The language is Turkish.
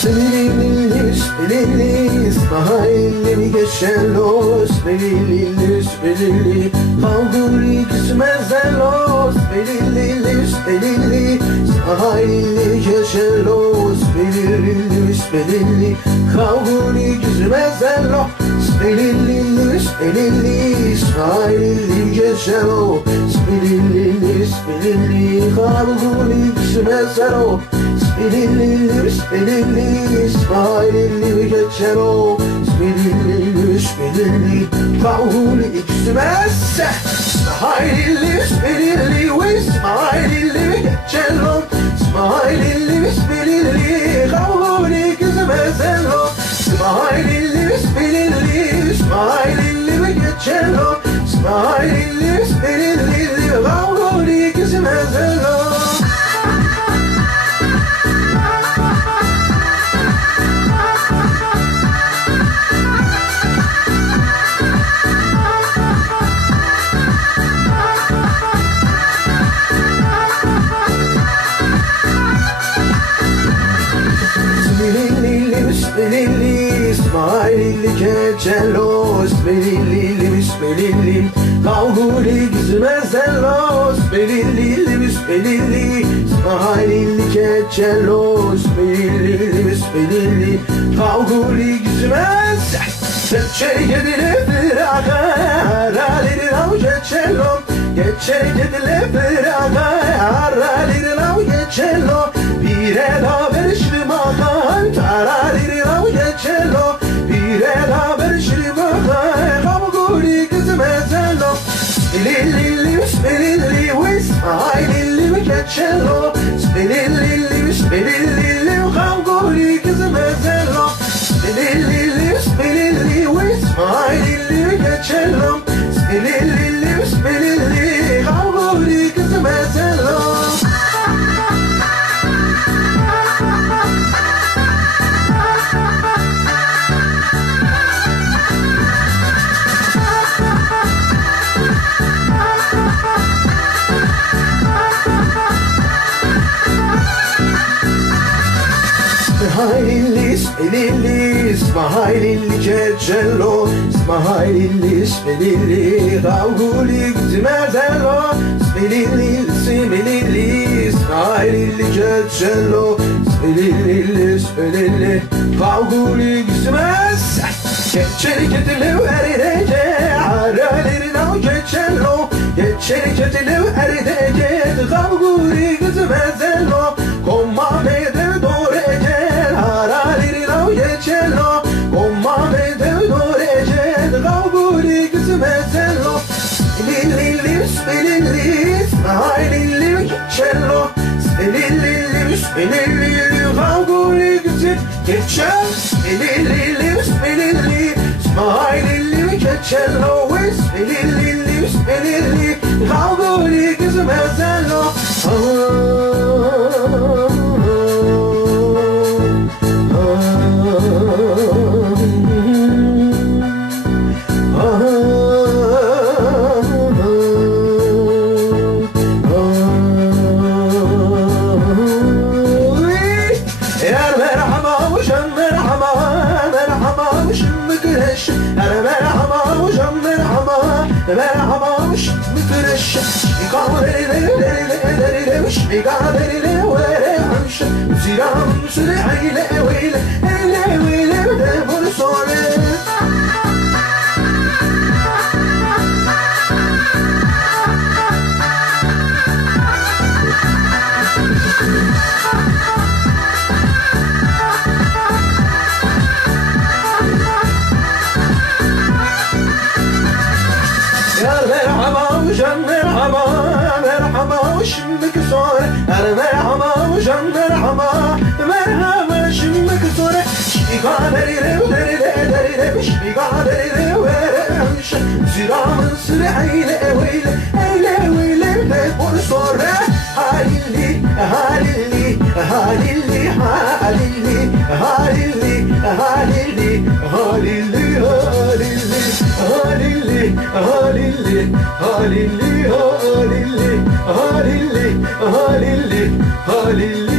Spinellis, spinellis, mahalli geçello. Spinellis, spinelli, kavguri kısmezelo. Spinellis, spinelli, mahalli geçello. Spinellis, spinelli, kavguri kısmezelo. Spinellis, spinellis, mahalli geçello. Spinellis, spinelli, kavguri kısmezelo. Spinelli, spinelli, spinelli geçero. Spinelli, spinelli, kavguri ikismezse. Spinelli, spinelli, ve spinelli geçero. Spinelli, spinelli, kavguri ikismezelo. Spinelli, spinelli, spinelli geçero. Spinelli, spinelli, kavguri ikismezelo. Spinelli, spinelli geçello. Spinelli, spinelli, kavguri gizmezello. Spinelli, spinelli, spinelli geçello. Spinelli, spinelli, kavguri gizmez. Geçecekle biraga, aralir av geçello. Geçecekle biraga, aralir av geçello. Bire da verişlimadan taralir av geçello. Bire da verişlimadan kavguri kızmezello. Spinelli, spinelli, ve spinelli geçello. Spinelli, spinelli, kavguri kızmezello. Spinelli, spinelli, ve spinelli geçello. Spinelli, spinelli, kavguri kızmezello. Spinelli, spinelli, spinelli geçello. Spinelli, spinelli, kavguri gizmezello. Spinelli, spinelli, spinelli geçello. Spinelli, spinelli, kavguri gizmez. Geçeriketli veridece, aralir av geçello. Geçeriketli veridece, kavguri gizmezello. Kommamede dorece, aralir av geçello. Kommamede dorece, kavguri gizmezello. Spinelli, spinelli, spinelli geçello. Spinelli, spinelli, kavguri geçello. Spinelli, spinelli, spinelli geçello. Spinelli, spinelli, kavguri gizmezello. Merhaba hoş müfreş İkaderile vermiş Ziram süreyle eyle eyle de bunu sonra merhaba şimdiki sonra merhaba hocam merhaba şimdiki sonra İkaderile vermiş Ziramın süreyle eyle de bunu sonra Halilli Halilli